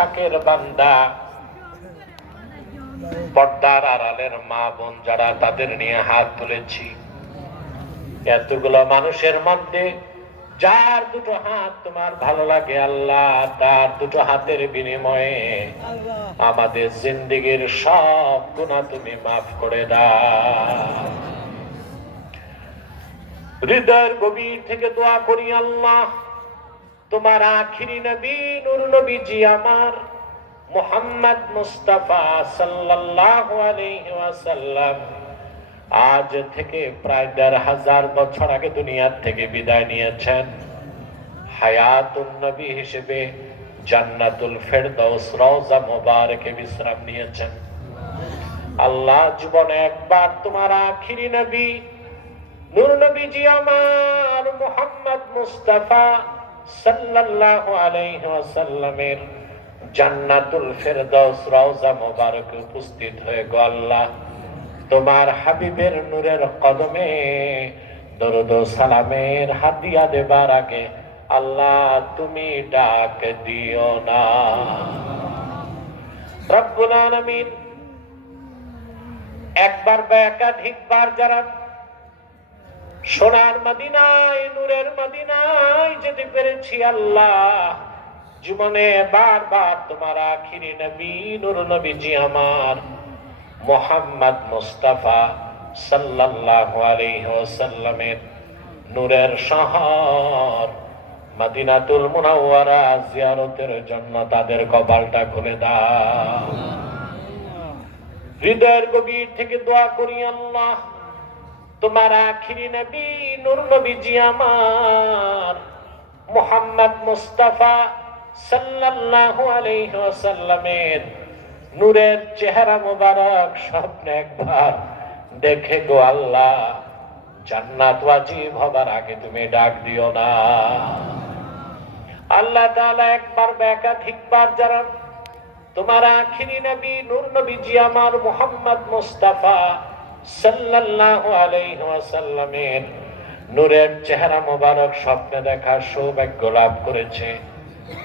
শাকের বান্দা, পর্দার আড়ালের মা বোন যারা, তাদের নিয়ে হাত তুলেছি। এতগুলো মানুষের মধ্যে যার দুটো হাত তোমার ভালো লাগে আল্লাহ, তার দুটো হাতের বিনিময়ে আমাদের জিন্দেগীর সব গুনাহ তুমি মাফ করে দাও। হৃদয়ের গভীর থেকে দোয়া করি আল্লাহ, তোমার আখিরি নবী নূর নবীজি আমার মুহাম্মদ মুস্তাফা সাল্লাল্লাহু আলাইহি ওয়াসাল্লাম আজ থেকে প্রায় ১৫০০ বছর আগে দুনিয়ার থেকে বিদায় নিয়েছেন। হায়াতুন নবী হিসেবে জান্নাতুল ফেরদৌস রওজা মুবারকে বিশ্রাম নিয়েছেন। আল্লাহ, জীবনে একবার তোমার আখিরি নবী নূর নবীজি আমার মুহাম্মদ মুস্তাফা সাল্লাল্লাহু আলাইহি ওয়াসাল্লামের জান্নাতুল ফেরদৌস রওজা মুবারকে উপস্থিত হয়ে গো আল্লাহ, তোমার হাবিবের নূরের কদমে দরুদ ও সালামের হাদিয়া দেবার আগে আল্লাহ তুমি ডাক দিও না। রব্বুল আলামিন, একবার বা একাধিকবার যারা সোনার মদিনায় নূরের মদিনায় যেতে পেরেছি আল্লাহ, জীবনে বারবার তোমার আখিরি নবী নূর নবীজি আমার মুহাম্মদ মুস্তাফা সাল্লাল্লাহু আলাইহি ওয়াসাল্লামের নূরের শহর মদিনাতুল মুনাওয়ারা জিয়ারতের জন্য তাদের কপালটা খুলে দাও। হৃদয়ের গভীর থেকে দোয়া করি আল্লাহ, তোমার আখিরি নবী নূর নবীজি আমার মুহাম্মদ মুস্তাফা সাল্লাল্লাহু আলাইহি ওয়াসাল্লামের নূরের চেহারা মোবারক স্বপ্নে একবার দেখে গো আল্লাহ, জান্নাত ওয়াজিব হবার আগে তুমি ডাক দিও না। আল্লাহ তাআলা একবার বা একাধিকবার যারা তোমার আখিরি নবী নূর নবীজি আমার মুহাম্মদ মুস্তাফা সাল্লাল্লাহু আলাইহি ওয়াসাল্লামের নূরের চেহারা মোবারক স্বপ্নে দেখার সৌভাগ্য লাভ করেছে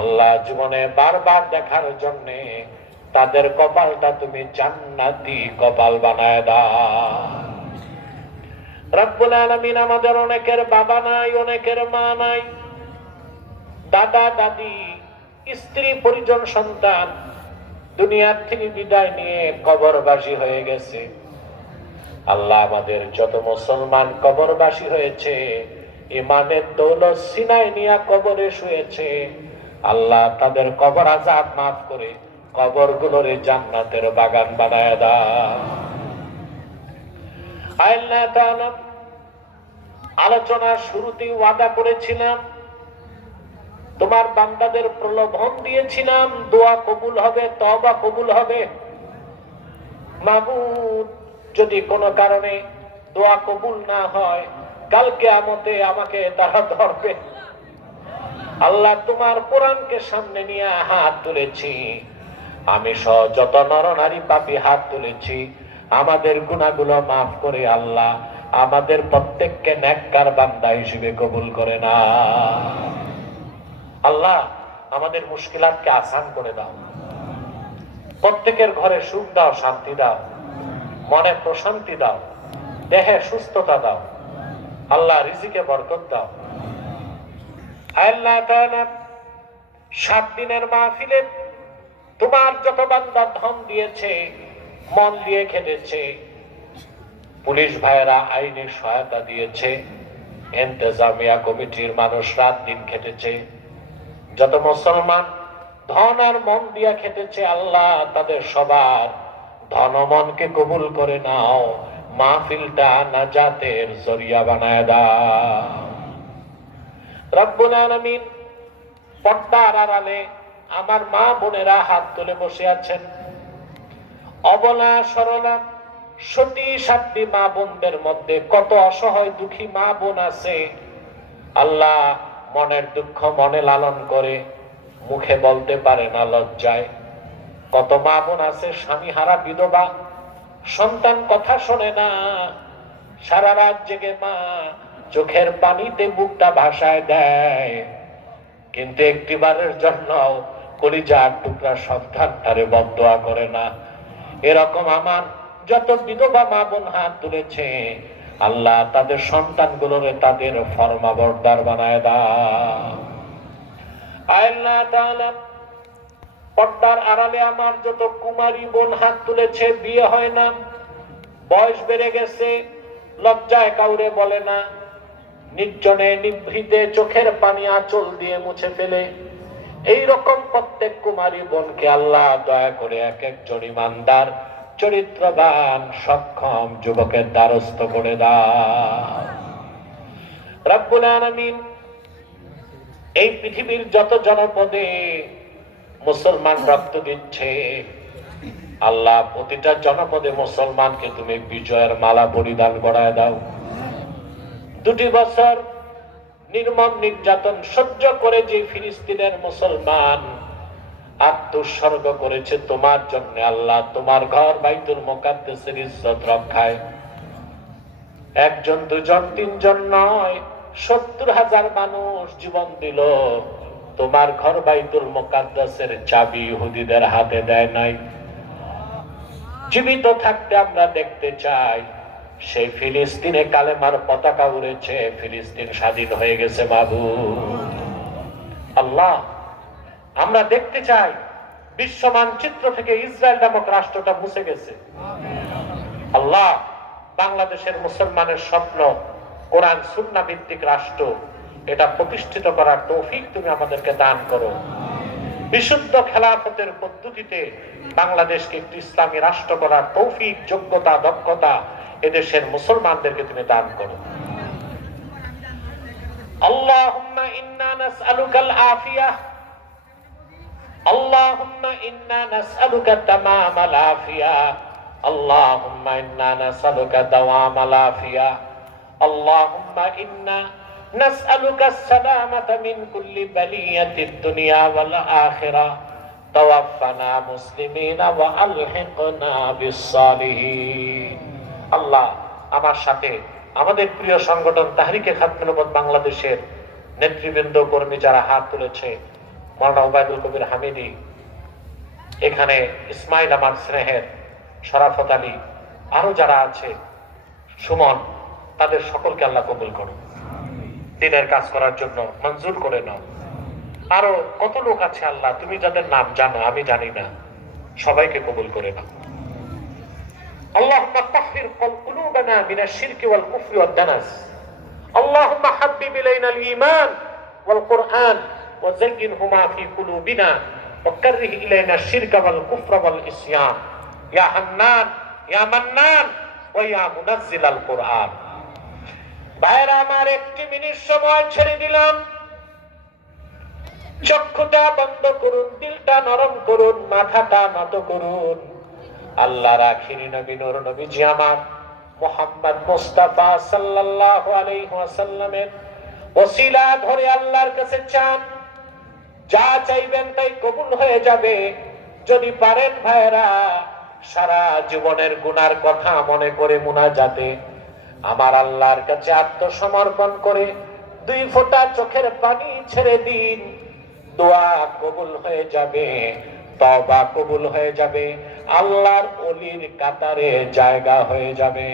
আল্লাহ, জীবনে বারবার দেখার জন্য তাদের কপালটা তুমি জান্নাতি কপাল বানায় দাও। রব্বুল আলামিন, আমাদের অনেকের বাবা নাই, অনেকের মা নাই, দাদা দাদি, স্ত্রী পরিজন সন্তান দুনিয়ার থেকে বিদায় নিয়ে কবরবাসী হয়ে গেছে আল্লাহ, আমাদের যত মুসলমান কবরবাসী হয়েছে, ইমানের দৌলত সিনায় নিয়ে কবরে শুয়েছে আল্লাহ, তাদের কবর আযাব মাফ করে কবরগুলোরে জান্নাতের বাগান বানায় দাও। আল্লাহ তাআলা, আলোচনার শুরুতেই ওয়াদা করেছিলাম, তোমার বান্দাদের প্রলোভন দিয়েছিলাম, দোয়া কবুল হবে, তওবা কবুল হবে। মাবুদ, যদি কোনো কারণে দোয়া কবুল না হয়, কাল কিয়ামতে আমাকে তারা ধরবে। আল্লাহ, তোমার কোরআনকে সামনে নিয়ে হাত তুলেছি, আমি সহ যত নরনারী পাপী হাত তুলেছি, আমাদের গুনাহগুলো মাফ করে আল্লাহ আমাদের প্রত্যেককে নেককার বান্দা হিসেবে কবুল করে না। আল্লাহ, আমাদের মুশকিলাতকে আসান করে দাও, প্রত্যেকের ঘরে সুখ দাও, শান্তি দাও, মনে প্রশান্তি দাও, দেহে সুস্থতা দাও আল্লাহ, রিজিকে বরকত দাও। আল্লাহ তাআলা, 7 দিনের মাহফিলে তোমার যত বান্দা ধন দিয়েছে, মন দিয়ে খেটেছে, পুলিশ ভাইয়েরা আইনি সহায়তা দিয়েছে, ইন্তেজামিয়া কমিটির মানুষ রাত দিন খেটেছে, যত মুসলমান ধন আর মন দিয়া খেটেছে আল্লাহ, তাদের সবার ধন মনকে কবুল করে নাও, মাহফিলটা নাজাতের জরিয়া বানায় দাও। রব্বুল আলামিন, পর্দার আড়ালে আমার মা বোনেরা হাত তুলে বসে আছেন, অবলা সরলা সতী সাধ্বী মা বোনদের মধ্যে কত অসহায় দুঃখী মা বোন আছে আল্লাহ, মনের দুঃখ মনে লালন করে মুখে বলতে পারে না লজ্জায়। কত মা বোন আছে স্বামী হারা বিধবা, সন্তান কথা শোনে না, সারা রাত জেগে মা চোখের পানিতে বুকটা ভাসায় দেয়, কিন্তু একটিবারের জন্য কলিজার টুকরা সন্তানটারে বদদোয়া করে না। এরকম আমার যত বিধবা মা বোন হাত তুলেছে, আল্লাহ তাদের সন্তানগুলোরে তাদের ফরমাবরদার বানায় দাও। আল্লাহ তাআলা পর্দার আড়ালে আমার যত কুমারী বোন হাত তুলেছে, বিয়ে হয় না, বয়স বেড়ে গেছে, লজ্জায় কাউরে বলে না, নির্জনে নিভৃতে চোখের পানি আঁচল দিয়ে মুছে ফেলে, এই রকম প্রত্যেক কুমারী বোনকে আল্লাহ দয়া করে এক একজন ইমানদার চরিত্রবান সক্ষম যুবকের দ্বারস্থ করে দাও রব্বুল আলামিন। এই পৃথিবীর যত জনপদে মুসলমান রক্ত দিচ্ছে, আল্লাহ প্রতিটা জনপদে মুসলমানকে তুমি বিজয়ের মালা পরিধান করায় দাও। 2 বছর নির্মম নির্যাতন সহ্য করে যে ফিলিস্তিনের মুসলমান আত্মোৎসর্গ করেছে তোমার জন্য, আল্লাহ তোমার ঘর বাইতুল মুকাদ্দাসের ইজ্জত রক্ষায় 1 জন 2 জন 3 জন নয়, 70,000 মানুষ জীবন দিল। তোমার ঘর বাইতুল মুকাদ্দাসের চাবি ইহুদিদের হাতে দেয় নাই। জীবিত থাকতে আমরা দেখতে চাই সেই ফিলিস্তিনে কালেমার পতাকা উড়েছে, ফিলিস্তিন স্বাধীন হয়ে গেছে মাবুদ আল্লাহ। আমরা দেখতে চাই বিশ্ব মানচিত্র থেকে ইসরায়েল নামক রাষ্ট্রটা মুছে গেছে। আল্লাহ, বাংলাদেশের মুসলমানের স্বপ্ন কোরআন সুন্নাহ ভিত্তিক রাষ্ট্র, এটা প্রতিষ্ঠিত করার তৌফিক তুমি আমাদেরকে দান করো। বিশুদ্ধ খেলাফতের পদ্ধতিতে বাংলাদেশকে একটি ইসলামী রাষ্ট্র করার তৌফিক, যোগ্যতা, দক্ষতা এদেশের মুসলমানদেরকে তুমি দান করো। আল্লাহুম্মা ইন্না নাসআলুকাল আফিয়াহ, আল্লাহুম্মা ইন্না নাসআলুকা তামামাল আফিয়াহ, আল্লাহুম্মা ইন্না নাসআলুকা দাওয়ামাল আফিয়াহ, আল্লাহুম্মা ইন্না নাসআলুকা সালামাতা মিন কুল্লি বালিয়াতিদ দুনিয়া ওয়াল আখিরাহ, তাওয়াফফানা মুসলিমিনা ওয়া আলহিকনা বিস সালিহিন। আল্লাহ, আমার সাথে আমাদের প্রিয় সংগঠন তাহরিকে খাতমুল উম্মত বাংলাদেশের নেতৃবৃন্দ, কর্মী যারা হাত তুলেছে, মাওলানা ওবায়দুল কবির হামিদি, এখানে ইসমাইল আমার স্নেহের, শরাফত আলী, আরো যারা আছে, সুমন, তাদের সকলকে আল্লাহ কবুল করো, দিনের কাজ করার জন্য মঞ্জুর করে নাও। আরো কত লোক আছে আল্লাহ, তুমি যাদের নাম জানো, আমি জানি না, সবাইকে কবুল করে নাও। اللهم طهر قلوبنا من الشرك والكفر والدنس، اللهم حبب إلينا الإيمان والقرآن وزينهما في قلوبنا وكره إلينا الشرك والكفر والعصيان يا حنان يا منان ويا منزل القرآن। ভাইরা আমার, 1 মিনিট সময় ছেড়ে দিলাম, চক্ষুটা বন্ধ করুন, দিলটা নরম করুন, মাথাটা নত করুন। আল্লাহর আখিরি নবী নূর নবীজি আমার মুহাম্মদ মুস্তাফা সাল্লাল্লাহু আলাইহি ওয়াসাল্লামের ওসিলা ধরে আল্লাহর কাছে চান, যা চাইবেন তাই কবুল হয়ে যাবে। যদি পারেন ভাইরা, সারা জীবনের গুনার কথা মনে করে মুনাজাতে আমার আল্লাহর কাছে আত্মসমর্পণ করে 2 ফোঁটা চোখের পানি ছেড়ে দিন, দোয়া কবুল হয়ে যাবে, তওবা কবুল হয়ে যাবে, আল্লাহর ওলির কাতারে জায়গা হয়ে যাবে।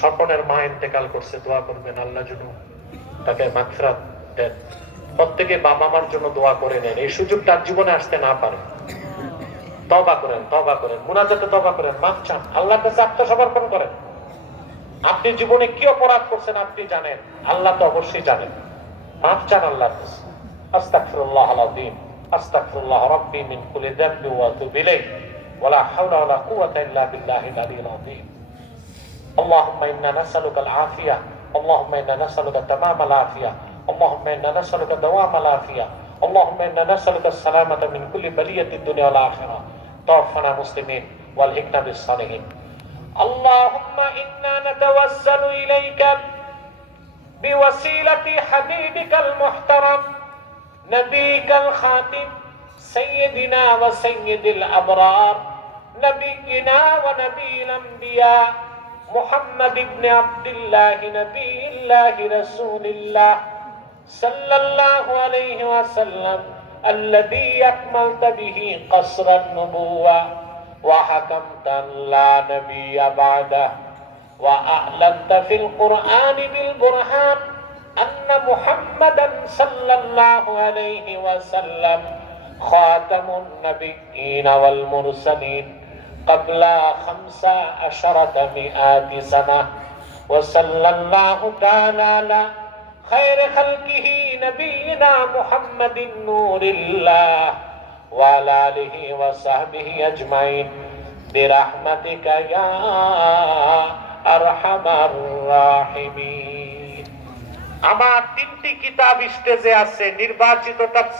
স্বপনের মা ইন্তেকাল করছে, দোয়া করবেন আল্লাহ যেন তাকে মাগফিরাত দেন। প্রত্যেকে বাবা মার জন্য দোয়া করে নেন, এই সুযোগটা আর জীবনে আসতে না পারে। তওবা করেন, তওবা করেন, মুনাজাতে তওবা করেন, মাফ চান, আল্লাহর কাছে আত্মসমর্পণ করেন। আপনি জীবনে কি অপরাধ করছেন আপনি জানেন, আল্লাহ তো অবশ্যই জানেন। মাফ চান আল্লাহর কাছে। আস্তাগফিরুল্লাহল আযীম, আস্তাগফিরুল্লাহ রাব্বি মিন কুল্লি যামবি ওয়া আতুবু ইলাইহি ওয়া লা হাওলা ওয়া লা কুওয়াতা ইল্লা বিল্লাহিল আলিয়্যিল আযীম। اللهم إنا نسألك العافية، اللهم إنا نسألك تمام العافية، اللهم إنا نسألك دوام العافية، اللهم إنا نسألك السلامة من كل بلية الدنيا والآخرة. توفنا مسلمين والحقنا بالصالحين. اللهم إنا نتوسل إليك بوسيلة حبيبك المحترم نبيك الخاتم سيدنا وسيد الأبرار نبينا ونبي الأنبياء محمد بن عبد الله نبي الله رسول الله صلى الله عليه وسلم الذي أكملت به قصر النبوة وحكمت لا نبي بعده وأعلنت في القرآن بالبرهان أن محمدا صلى الله عليه وسلم خاتم النبيين والمرسلين قبل 1500 سنة. وصلى الله تعالى على خير خلقه نبينا محمد نور الله وعلى آله وصحبه أجمعين برحمتك يا أرحم الراحمين. আমার 3টি কিতাব স্টেজে আছে, নির্বাচিত তাফসীর